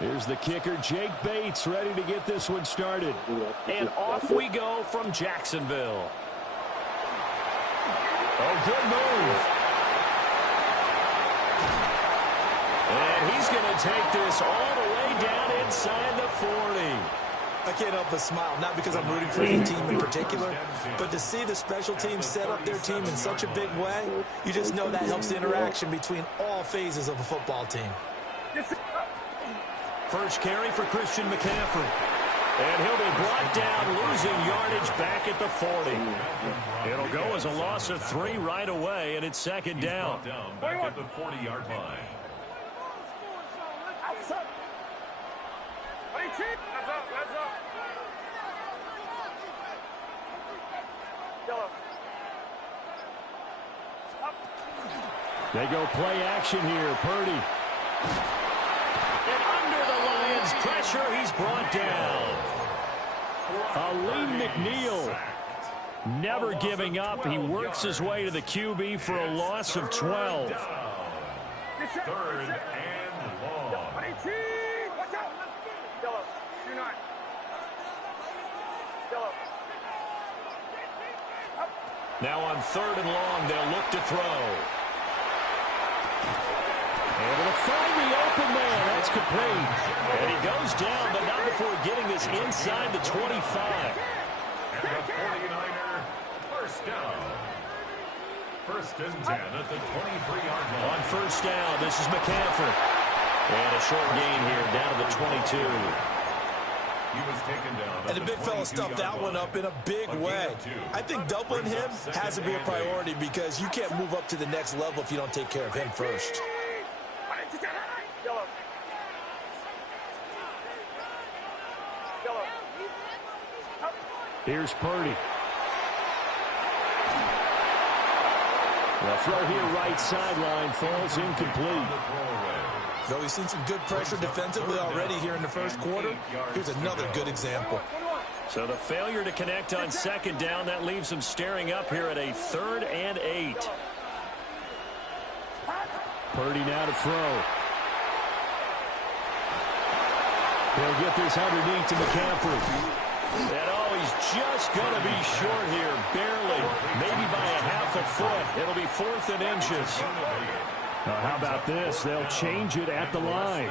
Here's the kicker, Jake Bates, ready to get this one started. And off we go from Jacksonville. Oh, good move. And he's going to take this all the way down inside the 40. I can't help but smile, not because I'm rooting for any team in particular, but to see the special teams set up their team in such a big way, you just know that helps the interaction between all phases of a football team. First carry for Christian McCaffrey. And he'll be brought down, losing yardage back at the 40. It'll go as a loss of 3 right away, and it's second down. Back at the 40-yard line. They go play action here. Purdy. And under the Lions' pressure, he's brought down. Aleem McNeil never giving up. He works his way to the QB for a loss of 12. 3rd and long. Now on 3rd and long, they'll look to throw. Able to find the open man. That's complete. And he goes down, but not before getting this inside the 25. And the 49er, first down. 1st and 10 at the 23-yard line. On first down, this is McCaffrey. And a short gain here, down to the 22. He was taken down. And the big fella stuffed that one up in a big way. I think doubling him has to be a priority because you can't move up to the next level if you don't take care of him first. Here's Purdy. The throw here right sideline falls incomplete. Though we've seen some good pressure defensively already here in the first quarter, here's another good example. So the failure to connect on second down, that leaves him staring up here at a 3rd and 8. Purdy now to throw. He'll get this underneath to McCaffrey. And oh, he's just going to be short here, barely, maybe by a half a foot. It'll be 4th and inches. How about this? They'll change it at the line.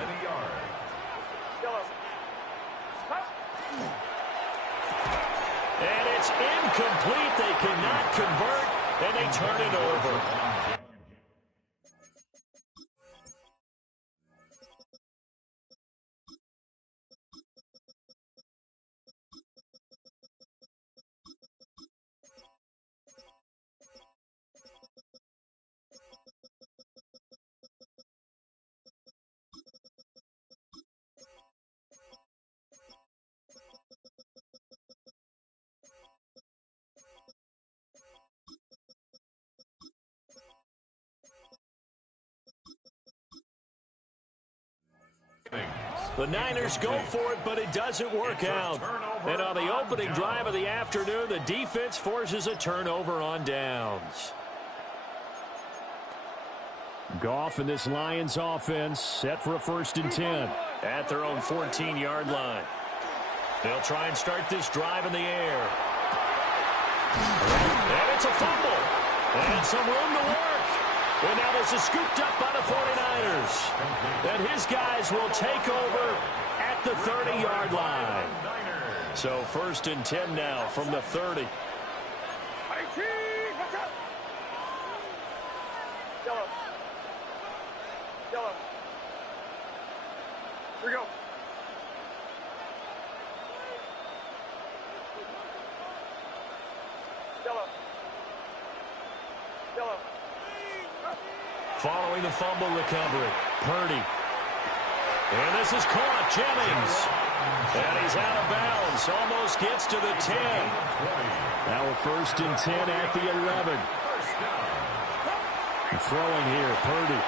And it's incomplete. They cannot convert, and they turn it over. The Niners go for it, but it doesn't work out. And on the opening drive of the afternoon, the defense forces a turnover on downs. Goff and this Lions offense set for a 1st and 10 at their own 14-yard line. They'll try and start this drive in the air. And it's a fumble. And some room to work. And now this is scooped up by the 49ers. And his guys will take over at the 30-yard line. So 1st and 10 now from the 30. Here we go. Following the fumble recovery, Purdy. And this is caught, Jennings. And he's out of bounds, almost gets to the 10. Now a 1st and 10 at the 11. Throwing here, Purdy.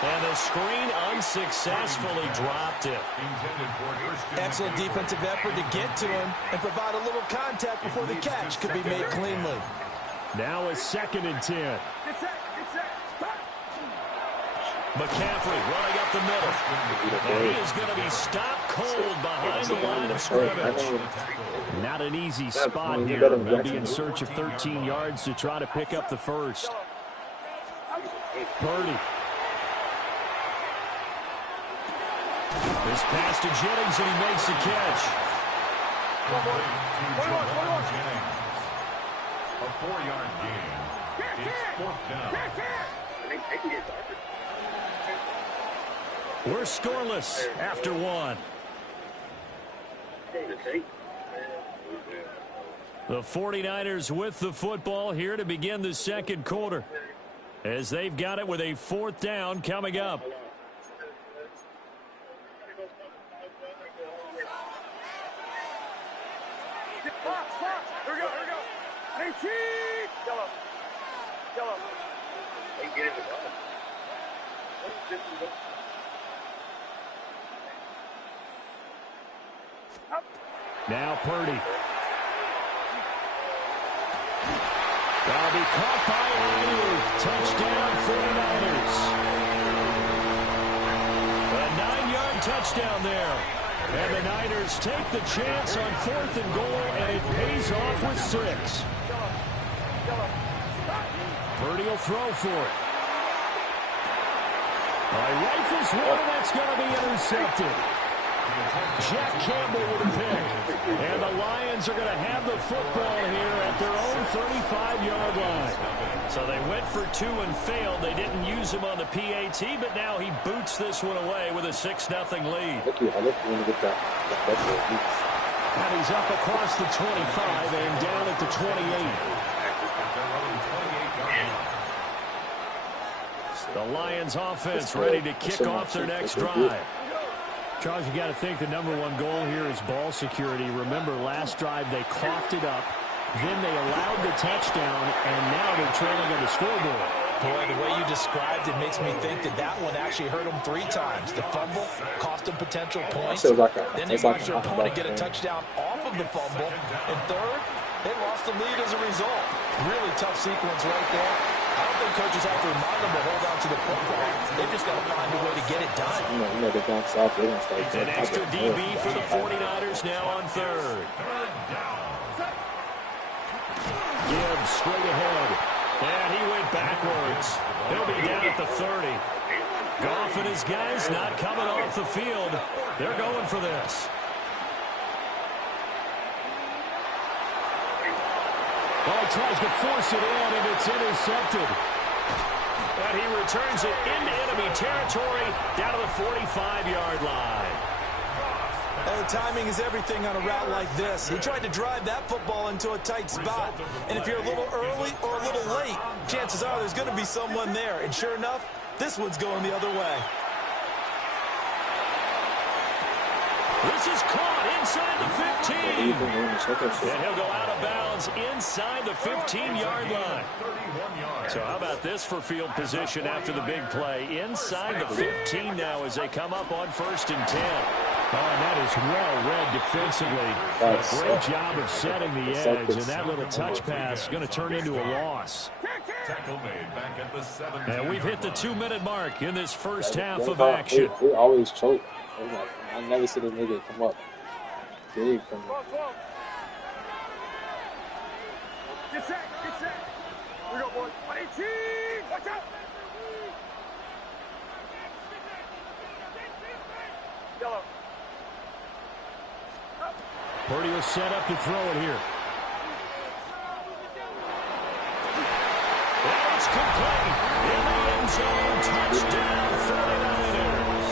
And the screen unsuccessfully dropped it. Excellent defensive effort to get to him and provide a little contact before the catch could be made cleanly. Now a 2nd and 10. McCaffrey running up the middle. And he is going to be stopped cold behind the line of scrimmage. Not an easy spot here. They'll be in search of 13 yards to try to pick up the first. Purdy. This pass to Jennings, and he makes the catch. A 4-yard gain. It's 4th down. We're scoreless after one. The 49ers with the football here to begin the second quarter, as they've got it with a 4th down coming up. Here we go. 18. Yellow. Now Purdy. That'll be caught by Ayuk. Touchdown 49ers. A 9-yard touchdown there. And the Niners take the chance on 4th and goal, and it pays off with 6. Purdy will throw for it. Rifles one, and that's going to be intercepted. Jack Campbell with a pick. And the Lions are going to have the football here at their own 35-yard line. So they went for 2 and failed. They didn't use him on the PAT, but now he boots this one away with a 6-0 lead. And he's up across the 25 and down at the 28. The Lions offense ready to kick off their next drive. Charles, you got to think the #1 goal here is ball security. Remember, last drive they coughed it up, then they allowed the touchdown, and now they're trailing on the scoreboard. Boy, the way you described it makes me think that one actually hurt them 3 times. The fumble cost them potential points. Then they watched their opponent get a touchdown off of the fumble. And third, they lost the lead as a result. Really tough sequence right there. I don't think coaches have to remind them to hold on to the football. They've just got to find a way to get it done. An extra DB for the 49ers now on 3rd. Gibbs straight ahead. And he went backwards. He'll be down at the 30. Goff and his guys not coming off the field. They're going for this. He tries to force it in, and it's intercepted. And he returns it into enemy territory down to the 45-yard line. The timing is everything on a route like this. He tried to drive that football into a tight spot. And if you're a little early or a little late, chances are there's going to be someone there. And sure enough, this one's going the other way. This is caught inside the 15. And he'll go out of bounds inside the 15-yard line. So how about this for field position after the big play? Inside the 15 now as they come up on 1st and 10. Oh, and that is well read defensively. Great job of setting the edge, and that little touch pass is going to turn into a loss. Tackle made back at the 7. And we've hit the 2-minute mark in this first half of action. We always choke. I never see this nigga come up big from me. Get set. Here we go, boys. 118. Watch out. Yellow. Purdy will set up to throw it here. And it's complete. In the end zone, touchdown 49ers.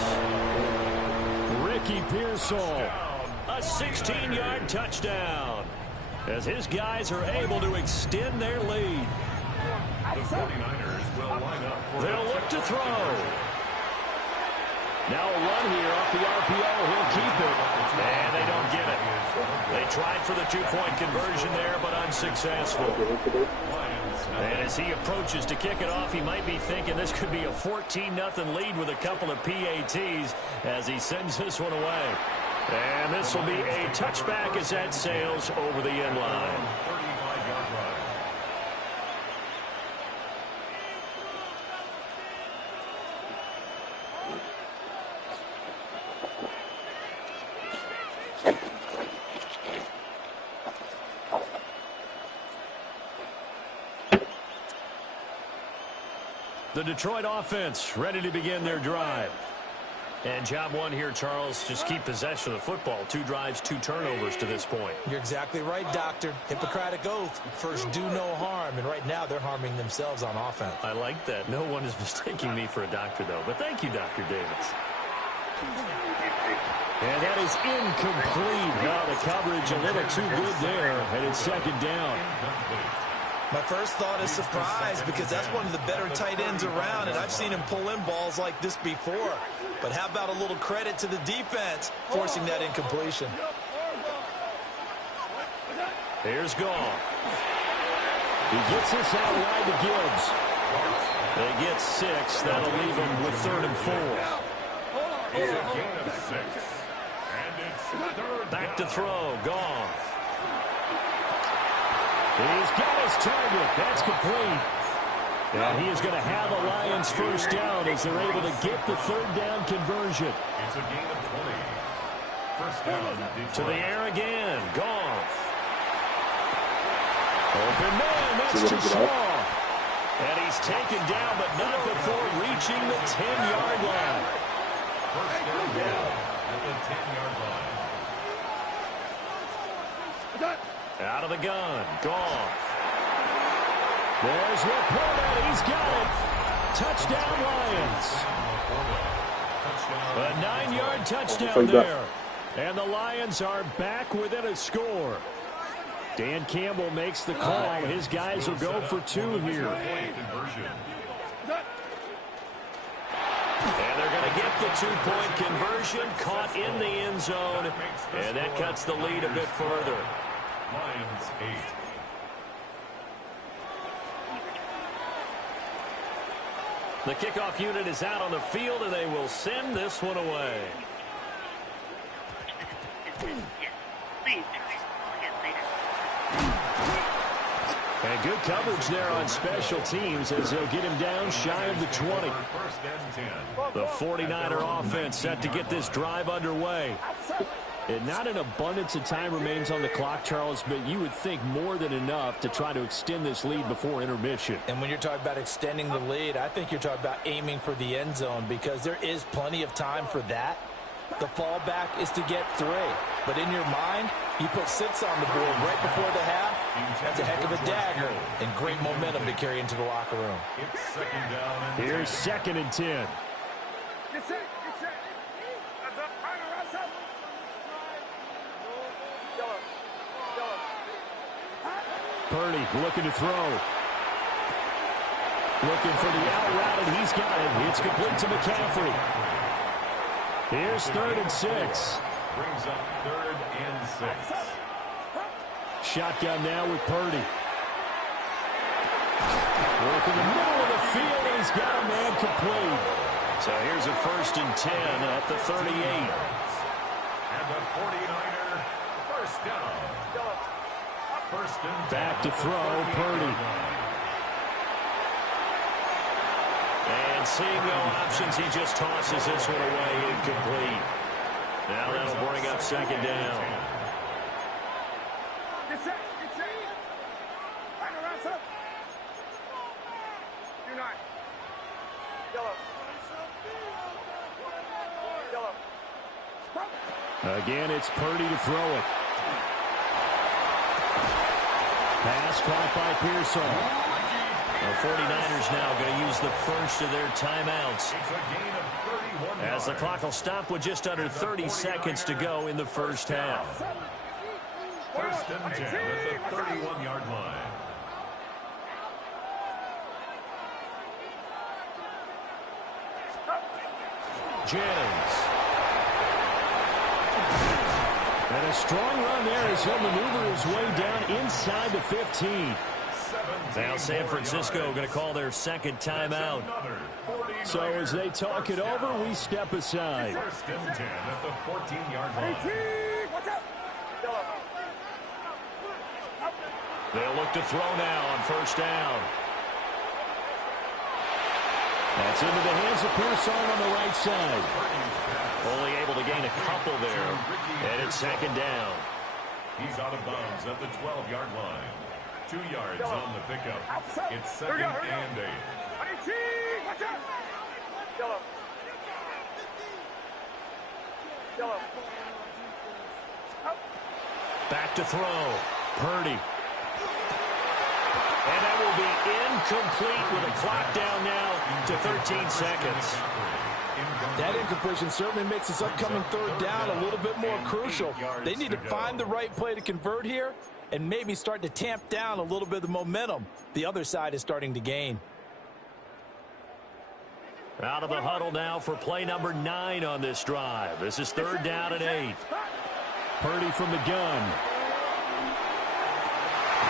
Ricky Pearsall, a 16-yard touchdown, as his guys are able to extend their lead. The 49ers will line up for They'll look to throw. Now a run here off the RPO. He'll keep it. And they don't get it. They tried for the 2-point conversion there, but unsuccessful. And as he approaches to kick it off, he might be thinking this could be a 14-0 lead with a couple of PATs as he sends this one away. And this will be a touchback as that sails over the end line. 35-yard line. The Detroit offense ready to begin their drive. And job one here, Charles, just keep possession of the football. 2 drives, 2 turnovers to this point. You're exactly right, Doctor. Hippocratic oath. First, do no harm. And right now, they're harming themselves on offense. I like that. No one is mistaking me for a doctor, though. But thank you, Dr. Davis. And that is incomplete. Now the coverage a little too good there. And it's second down. My first thought is surprise because that's one of the better tight ends around, and I've seen him pull in balls like this before. But how about a little credit to the defense forcing that incompletion? Here's Goff. He gets this out wide to Gibbs. They get 6. That'll leave him with 3rd and 4. It's a gain of 6. And it's 3rd Back down. to throw. Goff. He's got his target. That's complete. And he is going to have the Lions first down as they're able to get the 3rd down conversion. It's a gain of 20. First down, Detroit. To the air again. Goff. Open man. That's too small. And he's taken down, but not before reaching the 10-yard line. First down at the 10-yard line. Out of the gun. Goff. There's Laporta. He's got it. Touchdown, Lions. A 9-yard touchdown there. And the Lions are back within a score. Dan Campbell makes the call. His guys will go for 2 here. And they're going to get the 2-point conversion. Caught in the end zone. And that cuts the lead a bit further. Lions 8. The kickoff unit is out on the field, and they will send this one away. And good coverage there on special teams as they'll get him down shy of the 20. First and 10. The 49er offense set to get this drive underway. And not an abundance of time remains on the clock, Charles, but you would think more than enough to try to extend this lead before intermission. And when you're talking about extending the lead, I think you're talking about aiming for the end zone because there is plenty of time for that. The fallback is to get 3. But in your mind, you put 6 on the board right before the half. That's a heck of a dagger and great momentum to carry into the locker room. It's second down and Here's 2nd and 10. Get set. That's up. That's up. Purdy looking to throw. Looking for the out route, and he's got it. It's complete to McCaffrey. Here's 3rd and 6. brings up 3rd and 6. Shotgun now with Purdy. Working the middle of the field, and he's got a man complete. So here's a 1st and 10 at the 38. And the 49er first down. First and 10. Back to throw, Purdy. And seeing no options, he just tosses this one away, incomplete. Now that'll bring up 2nd down. Get set. Right around, sir. Do not. Yellow. Again, it's Purdy to throw it. Pass caught by Pearsall. The 49ers now going to use the first of their timeouts, It's a gain of 31 as the yards. clock will stop with just under 30 seconds to go in the first half. First and 10 at the 31-yard line. Jennings. And a strong run there as he'll maneuver his way down inside the 15. Now San Francisco going to call their 2nd timeout. So as they talk it over, we step aside. First and 10 at the 14-yard line. Watch out. Yellow. They'll look to throw now on 1st down. That's into the hands of Pearsall on the right side. Only able to gain a couple there. And it's 2nd down. He's out of bounds at the 12-yard line. 2 yards on the pickup. It's 2nd and 8. Yellow. Yellow. Back to throw. Purdy. And that will be incomplete with a clock down now to 13 seconds. That incompletion certainly makes this upcoming third down a little bit more crucial. They need to find the right play to convert here and maybe start to tamp down a little bit of the momentum the other side is starting to gain. Out of the huddle now for play number 9 on this drive. This is third down and 8. Purdy from the gun.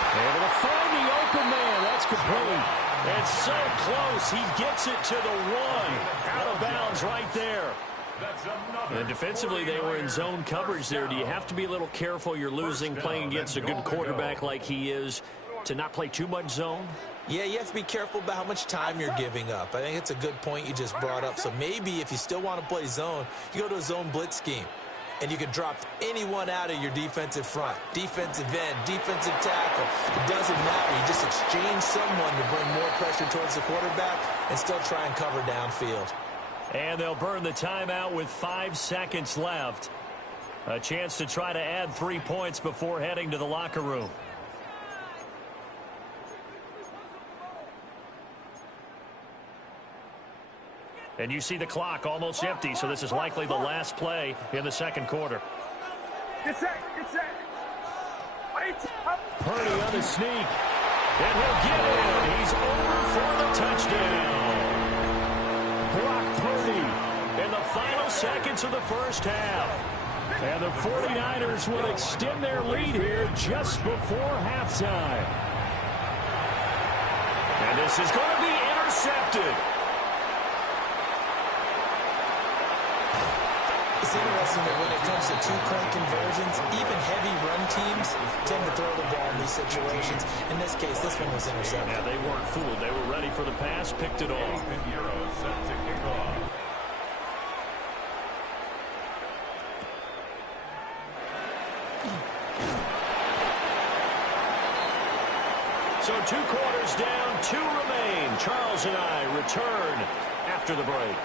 Able to find the open man. That's complete. It's so close. He gets it to the 1. Out of bounds right there. And defensively, they were in zone coverage there. Do you have to be a little careful? You're losing playing against a good quarterback like he is to not play too much zone? Yeah, you have to be careful about how much time you're giving up. I think it's a good point you just brought up. So maybe if you still want to play zone, you go to a zone blitz scheme. And you can drop anyone out of your defensive front, defensive end, defensive tackle. It doesn't matter. You just exchange someone to bring more pressure towards the quarterback and still try and cover downfield. And they'll burn the timeout with 5 seconds left. A chance to try to add 3 points before heading to the locker room. And you see the clock almost empty, so this is likely the last play in the second quarter. Get set. Get set. Purdy on the sneak. And he'll get it. He's over for the touchdown. Brock Purdy in the final seconds of the first half. And the 49ers will extend their lead here just before halftime. And this is going to be intercepted. It's interesting that when it comes to two-point conversions, even heavy run teams tend to throw the ball in these situations. In this case, this one was intercepted. Yeah, they weren't fooled. They were ready for the pass, picked it off. Set to kick off. So 2 quarters down, 2 remain. Charles and I return after the break.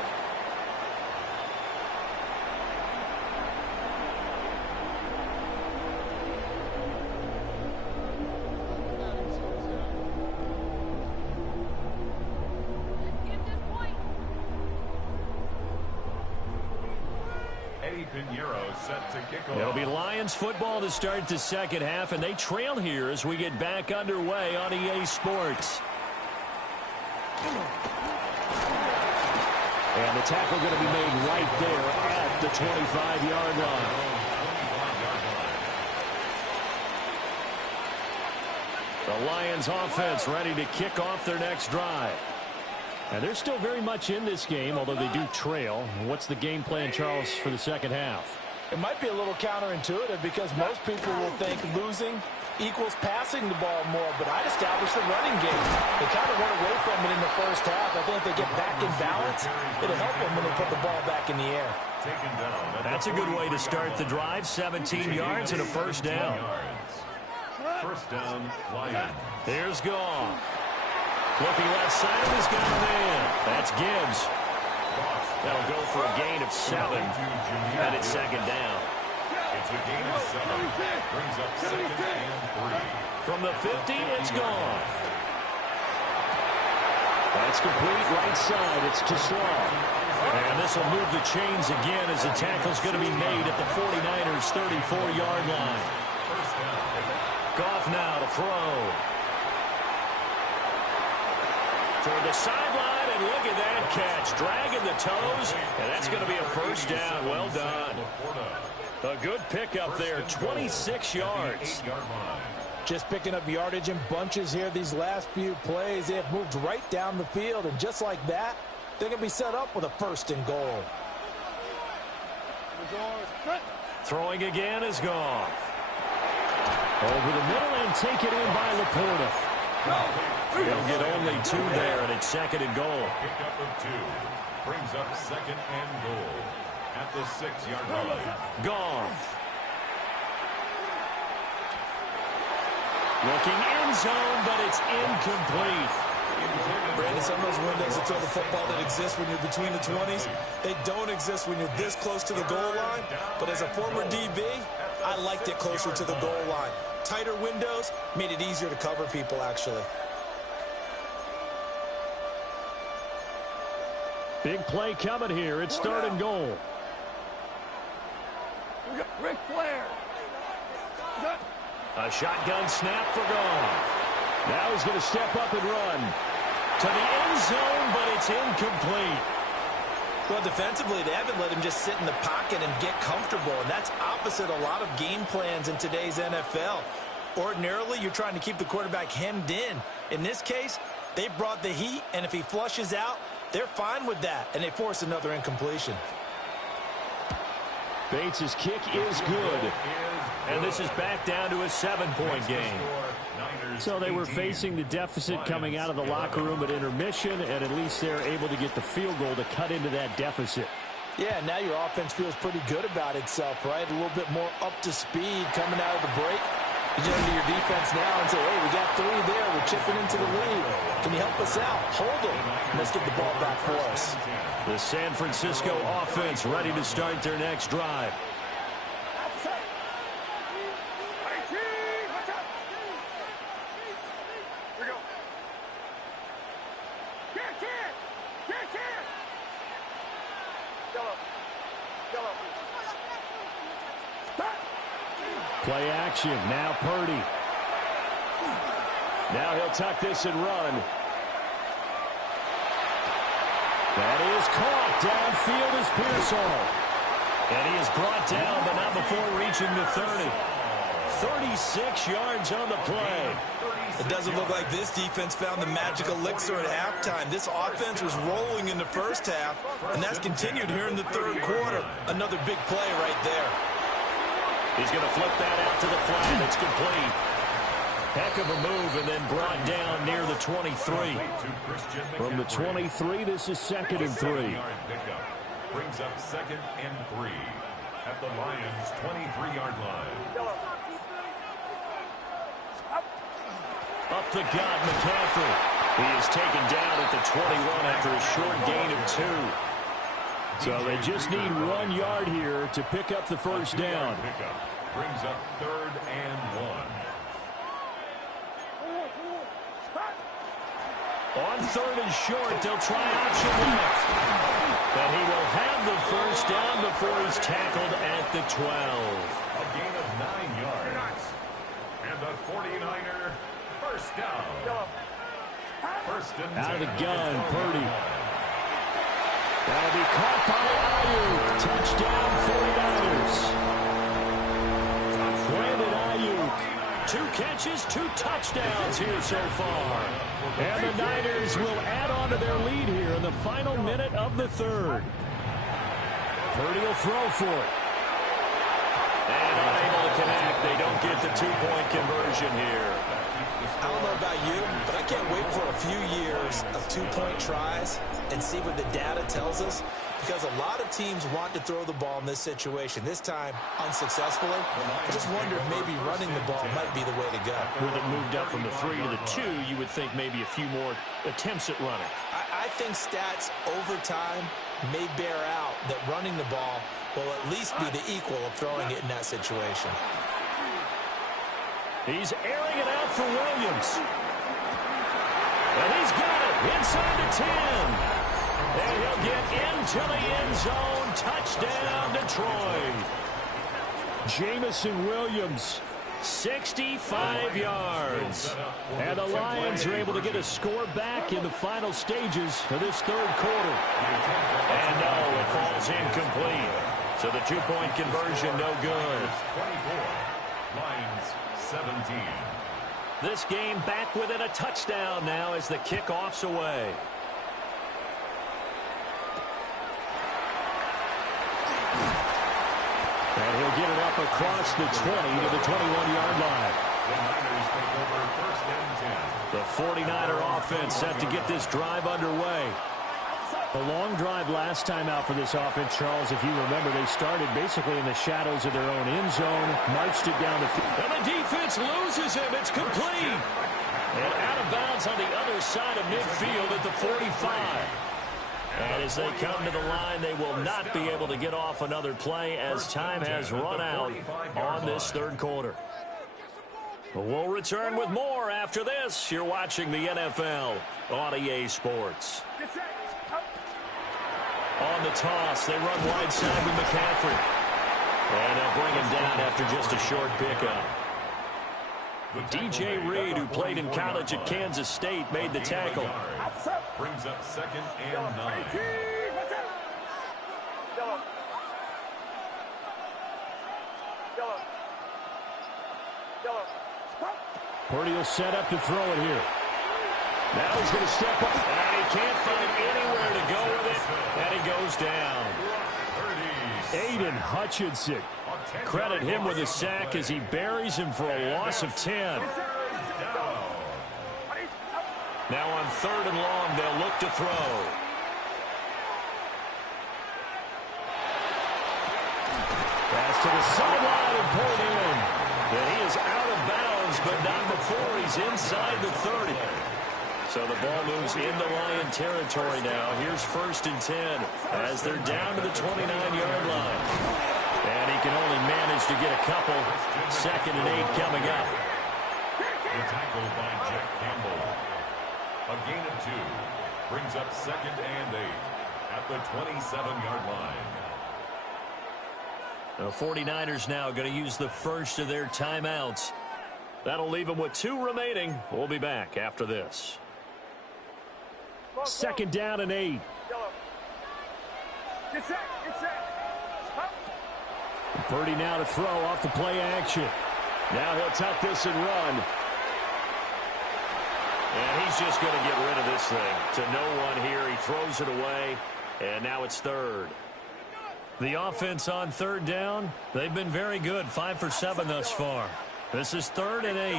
Set to kick off. It'll be Lions football to start the second half, and they trail here as we get back underway on EA Sports. And the tackle going to be made right there at the 25-yard line. The Lions offense ready to kick off their next drive. And they're still very much in this game, although they do trail. What's the game plan, Charles, for the second half? It might be a little counterintuitive because most people will think losing equals passing the ball more, but I'd establish the running game. They kind of went away from it in the first half. I think if they get back in balance, it'll help them when they put the ball back in the air. That's a good way to start the drive. 17 yards and a first down. First down, Lions. Here's Goff. Looking left side of his gun man. That's Gibbs. That'll go for a gain of 7. And it's second down. It's a gain of 7. Brings up second and 3. From the 50, it's Goff. That's complete right side. It's to Slaw. And this will move the chains again as the tackle's going to be made at the 49ers' 34-yard line. Goff now to throw. Toward the sideline, and look at that catch. Dragging the toes, and that's going to be a first down. Well done. A good pickup there, 26 yards. Just picking up yardage in bunches here these last few plays. They have moved right down the field, and just like that, they're going to be set up with a first and goal. Throwing again is Goff. Over the middle and taken in by Laporta. They'll get only 2 there, and it's second and goal. Pickup of 2. Brings up second and goal at the 6-yard line. Goff. Looking end zone, but it's incomplete. Brandon, some of those windows to throw the football that exist when you're between the 20s, they don't exist when you're this close to the goal line. But as a former DB, I liked it closer to the goal line. Tighter windows made it easier to cover people, actually. Big play coming here. It's third and goal. Ric Flair. A shotgun snap for Goff. Now he's going to step up and run to the end zone, but it's incomplete. Well, defensively, they haven't let him just sit in the pocket and get comfortable, and that's opposite a lot of game plans in today's NFL. Ordinarily, you're trying to keep the quarterback hemmed in. In this case, they brought the heat, and if he flushes out, they're fine with that, and they force another incompletion. Bates' kick is good. And this is back down to a 7-point game. So they were facing the deficit coming out of the locker room at intermission, and at least they're able to get the field goal to cut into that deficit. Yeah, now your offense feels pretty good about itself, right? A little bit more up to speed coming out of the break. You turn to your defense now and say, hey, we got 3 there. We're chipping into the lead. Can you help us out? Hold them. Let's get the ball back for us. The San Francisco offense ready to start their next drive. Play action. Now Purdy. Now he'll tuck this and run. That is caught. Downfield is Pearsall. And he is brought down, but not before reaching the 30. 36 yards on the play. It doesn't look like this defense found the magic elixir at halftime. This offense was rolling in the first half, and that's continued here in the third quarter. Another big play right there. He's going to flip that out to the flat. It's complete. Heck of a move, and then brought down near the 23. From the 23, this is 2nd and 3. Brings up 2nd and 3 at the Lions' 23-yard line. Up the gut, McCaffrey. He is taken down at the 21 after a short gain of 2. So they just need 1 yard here to pick up the first down. Brings up 3rd and 1. On 3rd and short, they'll try option left. But he will have the first down before he's tackled at the 12. A gain of 9 yards. And the 49er first down. First and 10. Out of the gun, Purdy. That'll be caught by Ayuk. Touchdown, 49ers. Brandon Ayuk. 2 catches, 2 touchdowns here so far. And the Niners will add on to their lead here in the final minute of the 3rd. Purdy will throw for it. And unable to connect. They don't get the 2-point conversion here. I don't know about you, but I can't wait for a few years of 2-point tries and see what the data tells us, because a lot of teams want to throw the ball in this situation. This time, unsuccessfully. I just wonder if maybe running the ball might be the way to go. With it moved up from the 3 to the 2, you would think maybe a few more attempts at running. I think stats over time may bear out that running the ball will at least be the equal of throwing it in that situation. He's airing it out for Williams. And he's got it inside the 10. And he'll get into the end zone. Touchdown, Detroit. Jamison Williams, 65 yards. And the Lions are able to get a score back in the final stages of this 3rd quarter. And no, it falls incomplete. So the 2-point conversion no good. 24. Lions 17. This game back within a touchdown now as the kickoff's away. And he'll get it up across the 20 to the 21-yard line. The Niners take over 1st and 10. The 49er offense set to get this drive underway. A long drive last time out for this offense, Charles. If you remember, they started basically in the shadows of their own end zone, marched it down the field. And the defense loses him. It's complete. And out of bounds on the other side of midfield at the 45. And as they come to the line, they will not be able to get off another play as time has run out on this third quarter. We'll return with more after this. You're watching the NFL on EA Sports. On the toss, they run wide side with McCaffrey. And they'll bring him down after just a short pickup. DJ Reed, who played in college at Kansas State, made the tackle. Brings up 2nd and 9. Purdy will set up to throw it here. Now he's going to step up. And he can't find anywhere to go with it. And he goes down. Aiden Hutchinson. Credit him with a sack as he buries him for a loss of 10. Now on 3rd and long, they'll look to throw. Pass to the sideline and pulled in. And he is out of bounds, but not before he's inside the 30. So the ball moves into Lion territory now. Here's 1st and 10 as they're down to the 29-yard line. And he can only manage to get a couple. 2nd and 8 coming up. The tackle by Jack Campbell. A gain of 2. Brings up 2nd and 8 at the 27-yard line. The 49ers now going to use the first of their timeouts. That'll leave them with 2 remaining. We'll be back after this. 2nd down and 8. Get set. Purdy now to throw off the play action. Now he'll tuck this and run. And he's just going to get rid of this thing. To no one here. He throws it away. And now it's 3rd. The offense on 3rd down, they've been very good. 5 for 7 thus far. This is 3rd and 8.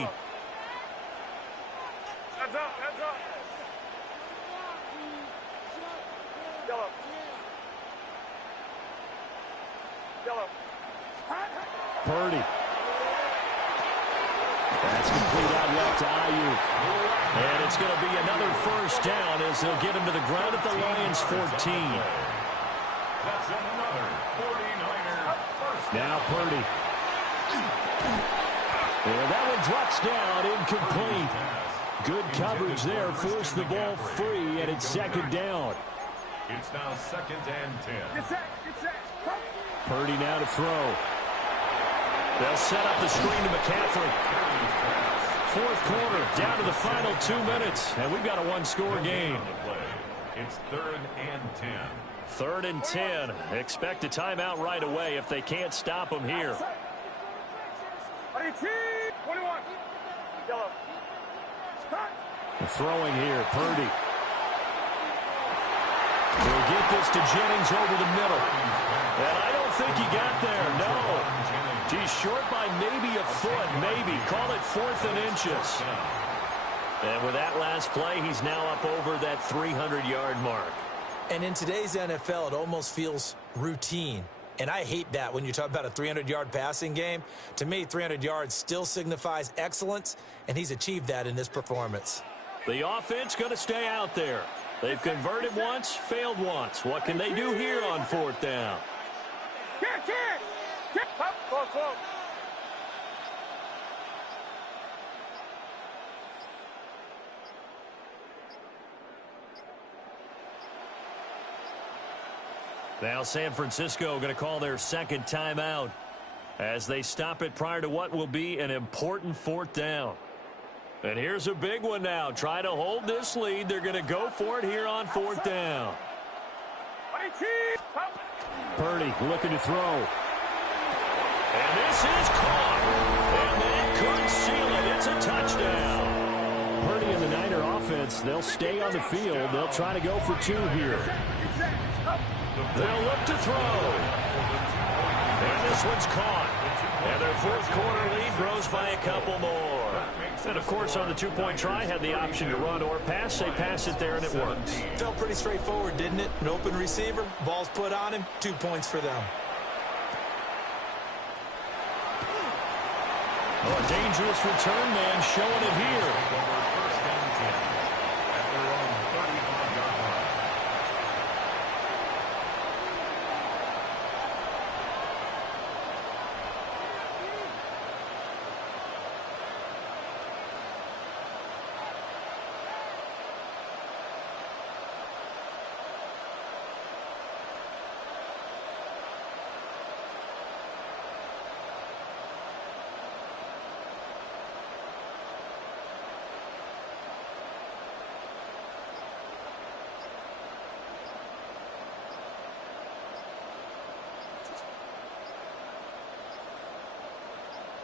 Heads up. Yellow. Purdy. That's complete out left to Ayuk. And it's going to be another 1st down as they'll get him to the ground at the Lions' 14. That's another 49er first down. Now Purdy. And that one drops down, incomplete. Good coverage there, forced the ball free, and it's 2nd down. It's now 2nd and 10. Get set. Purdy now to throw. They'll set up the screen to McCaffrey. 4th quarter, down to the final 2 minutes, and we've got a 1-score game. It's 3rd and 10. 3rd and 10. Expect a timeout right away if they can't stop them here. 21. Yellow. Throwing here, Purdy. He'll get this to Jennings over the middle. And I don't think he got there, no. He's short by maybe a foot, maybe. Call it 4th and inches. And with that last play, he's now up over that 300-yard mark. And in today's NFL, it almost feels routine. And I hate that when you talk about a 300-yard passing game. To me, 300 yards still signifies excellence, and he's achieved that in this performance. The offense going to stay out there. They've converted once, failed once. What can they do here on 4th down? Now San Francisco going to call their 2nd timeout as they stop it prior to what will be an important 4th down. And here's a big one now. Try to hold this lead. They're going to go for it here on 4th down. Purdy looking to throw. And this is caught. And that could seal it. It's a touchdown. Purdy and the Niner offense, they'll stay on the field. They'll try to go for 2 here. They'll look to throw. And this one's caught. And their 4th quarter lead grows by a couple more. And, of course, on the 2-point try, had the option to run or pass. They pass it there, and it works. Felt pretty straightforward, didn't it? An open receiver, ball's put on him, 2 points for them. Oh, a dangerous return man showing it here. First down 10 at their own 35-yard line.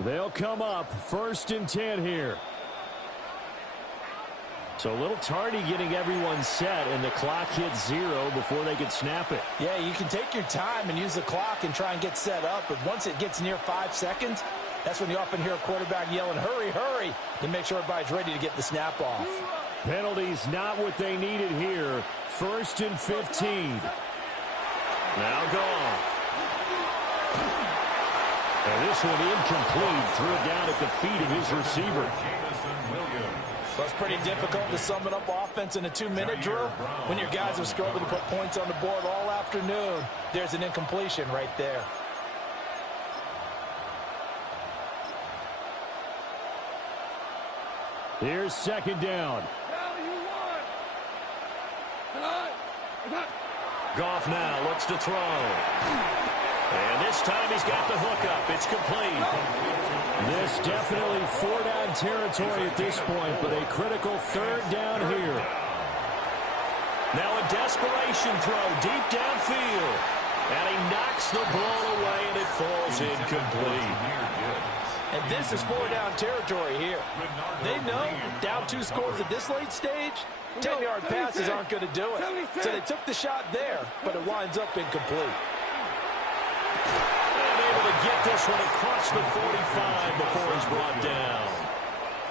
They'll come up 1st and 10 here. So a little tardy getting everyone set, and the clock hits 0 before they could snap it. Yeah, you can take your time and use the clock and try and get set up, but once it gets near 5 seconds, that's when you often hear a quarterback yelling, hurry, hurry, to make sure everybody's ready to get the snap off. Penalties not what they needed here. 1st and 15. Now gone. And this one incomplete. Threw it down at the feet of his receiver. So it's pretty difficult to sum it up offense in a 2-minute drill. When your guys have struggled to put points on the board all afternoon, there's an incompletion right there. Here's 2nd down. Goff now looks to throw. And this time he's got the hookup. It's complete. This definitely 4-down territory at this point, but a critical 3rd down here. Now a desperation throw deep downfield. And he knocks the ball away, and it falls incomplete. And this is 4-down territory here. They know down 2 scores at this late stage, 10-yard passes aren't going to do it. So they took the shot there, but it winds up incomplete. And able to get this one across the 45 before he's brought down.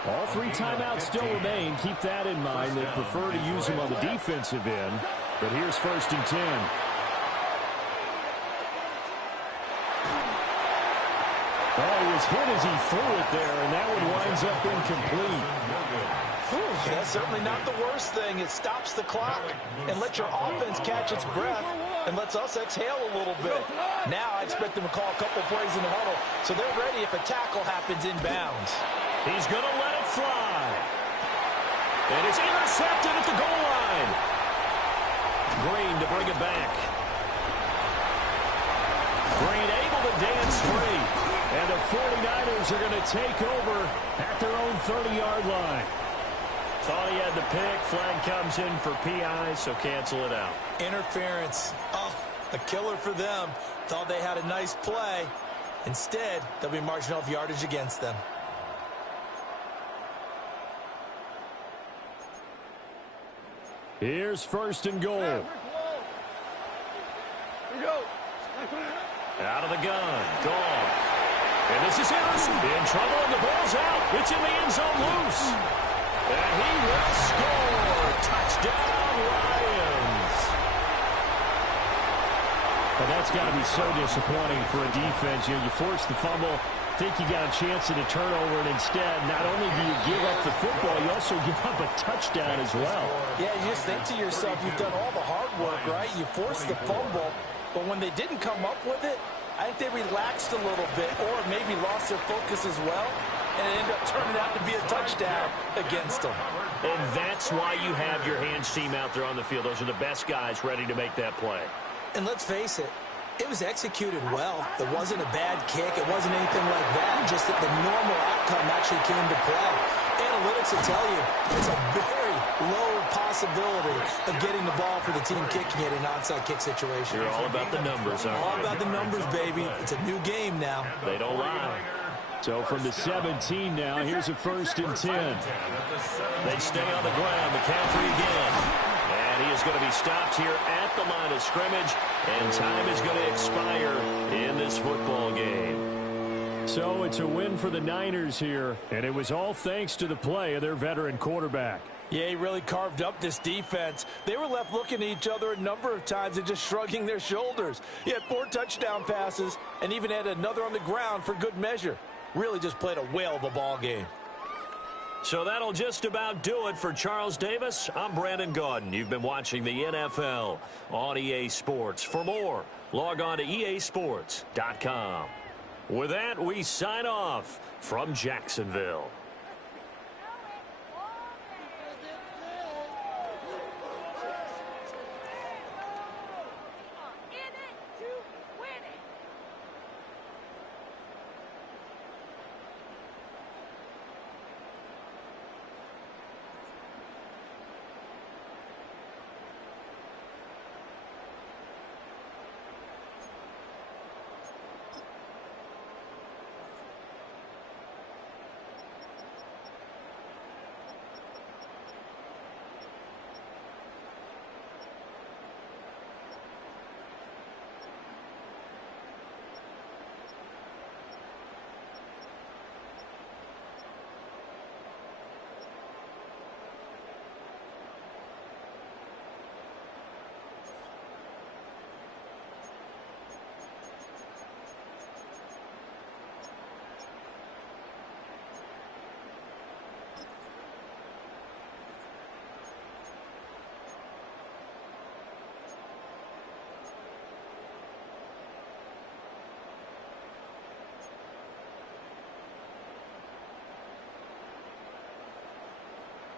All 3 timeouts still remain. Keep that in mind. They prefer to use them on the defensive end. But here's 1st and 10. Oh, he was hit as he threw it there, and that one winds up incomplete. That's certainly not the worst thing. It stops the clock and lets your offense catch its breath and lets us exhale a little bit. Now I expect them to call a couple plays in the huddle so they're ready if a tackle happens inbounds. He's going to let it fly. And it's intercepted at the goal line. Green to bring it back. Green able to dance free. And the 49ers are going to take over at their own 30-yard line. Thought he had the pick. Flag comes in for PI, so cancel it out. Interference. Oh, a killer for them. Thought they had a nice play. Instead, they'll be marching off yardage against them. Here's 1st and goal. Here we go. Out of the gun. Goff. And this is in trouble, and the ball's out. It's in the end zone loose. And he will score. Touchdown, Lions. Well, that's got to be so disappointing for a defense. You force the fumble, think you got a chance at a turnover, and instead, not only do you give up the football, you also give up a touchdown as well. Yeah, you just think to yourself, you've done all the hard work, right? You forced the fumble, but when they didn't come up with it, I think they relaxed a little bit or maybe lost their focus as well, and it ended up turning out to be a touchdown against them. And that's why you have your hands team out there on the field. Those are the best guys ready to make that play. And let's face it, it was executed well. It wasn't a bad kick. It wasn't anything like that, just that the normal outcome actually came to play. Analytics will tell you it's a very low possibility of getting the ball for the team kicking it in an onside kick situation. You're all about the numbers, aren't you? All about the numbers, baby. It's a new game now. They don't lie. So from the 17 now, here's a 1st and 10. They stay on the ground. McCaffrey again. And he is going to be stopped here at the line of scrimmage. And time is going to expire in this football game. So it's a win for the Niners here, and it was all thanks to the play of their veteran quarterback. Yeah, he really carved up this defense. They were left looking at each other a number of times and just shrugging their shoulders. He had 4 touchdown passes and even had another on the ground for good measure. really just played a whale of a ball game. So that'll just about do it for Charles Davis. I'm Brandon Gaudin. You've been watching the NFL on EA Sports. For more, log on to easports.com. With that, we sign off from Jacksonville.